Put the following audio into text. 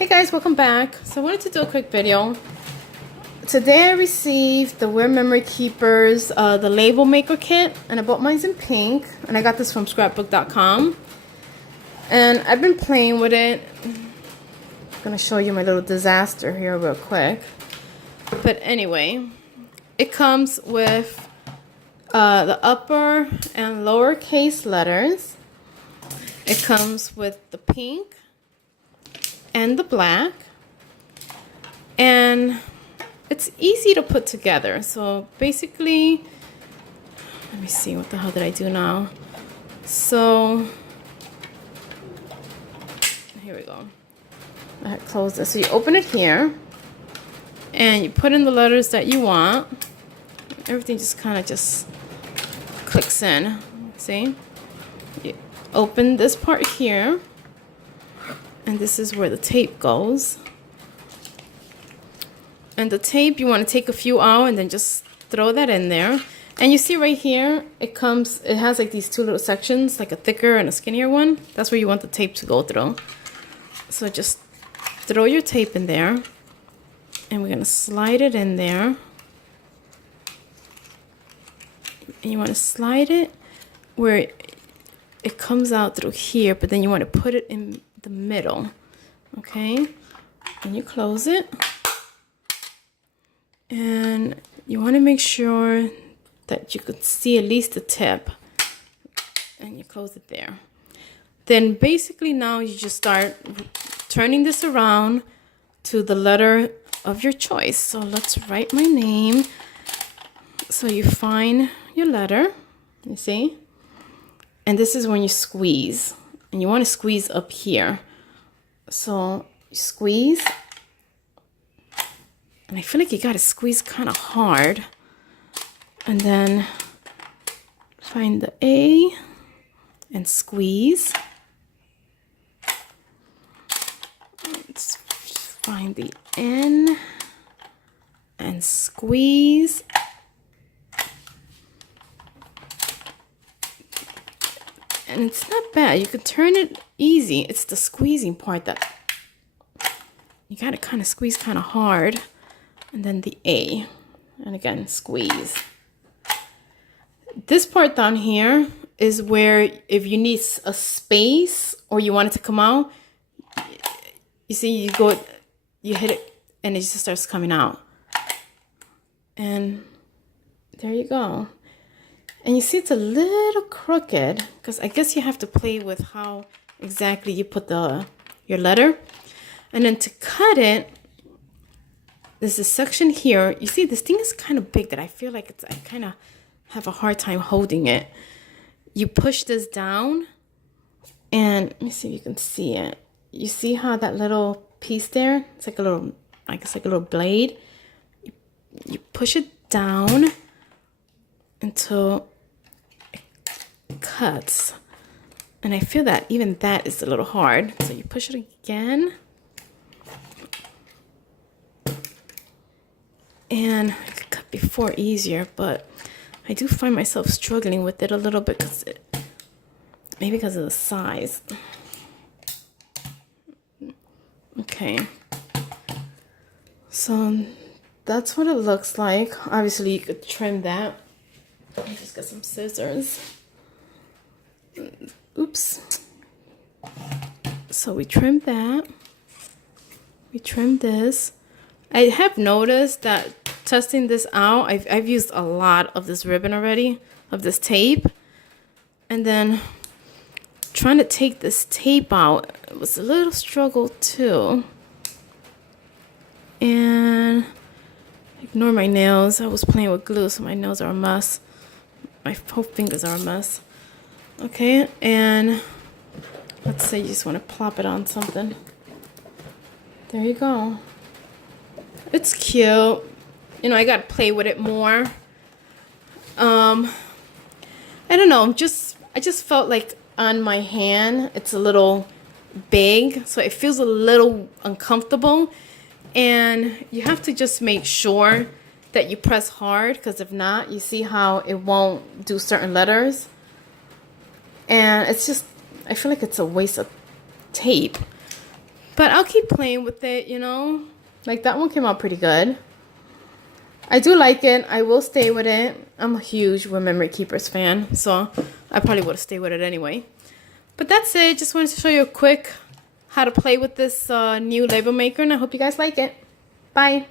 Hey guys, welcome back. So I wanted to do a quick video. Today I received the Wear Memory Keepers, the label maker kit, and I bought mine in pink, and I got this from scrapbook.com. And I've been playing with it. I'm gonna show you my little disaster here real quick. But anyway, it comes with the upper and lower case letters. It comes with the pink and the black, and it's easy to put together. So basically, let me see, what the hell did I do now? So here we go. I close this. So you open it here and you put in the letters that you want. Everything just kind of just clicks in. See, you open this part here, and this is where the tape goes. And the tape, you want to take a few out and then just throw that in there. And you see right here, it has like these two little sections, like a thicker and a skinnier one. That's where you want the tape to go through. So just throw your tape in there, and we're going to slide it in there. And you want to slide it where it comes out through here, but then you want to put it in the middle. Okay, and you close it, and you want to make sure that you could see at least the tip, and you close it there. Then basically now you just start turning this around to the letter of your choice. So let's write my name. So you find your letter, you see, and this is when you squeeze, and you want to squeeze up here. So you squeeze, and I feel like you got to squeeze kind of hard, and then find the A and squeeze. Let's find the N and squeeze. And it's not bad. You could turn it easy. It's the squeezing part that you got to kind of squeeze kind of hard. And then the A. And again, squeeze. This part down here is where if you need a space or you want it to come out, you see, you hit it and it just starts coming out. And there you go. And you see it's a little crooked because I guess you have to play with how exactly you put your letter. And then to cut it, there's a section here. You see this thing is kind of big that I feel like I kind of have a hard time holding it. You push this down, and let me see if you can see it. You see how that little piece there, it's like a little, I guess like a little blade. You push it down until it cuts. And I feel that even that is a little hard. So you push it again. And I could cut before easier, but I do find myself struggling with it a little bit maybe because of the size. Okay. So that's what it looks like. Obviously you could trim that. Let me just get some scissors. Oops. So we trimmed that. We trimmed this. I have noticed that testing this out, I've used a lot of this ribbon already, of this tape. And then trying to take this tape out, it was a little struggle too. And ignore my nails. I was playing with glue, so my nails are a mess. My whole fingers are a mess. Okay, and let's say you just want to plop it on something. There you go. It's cute. You know, I gotta play with it more. I don't know. I just felt like on my hand it's a little big, so it feels a little uncomfortable. And you have to just make sure that you press hard, because if not, you see how it won't do certain letters. And it's just, I feel like it's a waste of tape. But I'll keep playing with it, you know. Like that one came out pretty good. I do like it. I will stay with it. I'm a huge Memory Keepers fan, so I probably would have stayed with it anyway. But that's it. Just wanted to show you a quick how to play with this new label maker, and I hope you guys like it. Bye.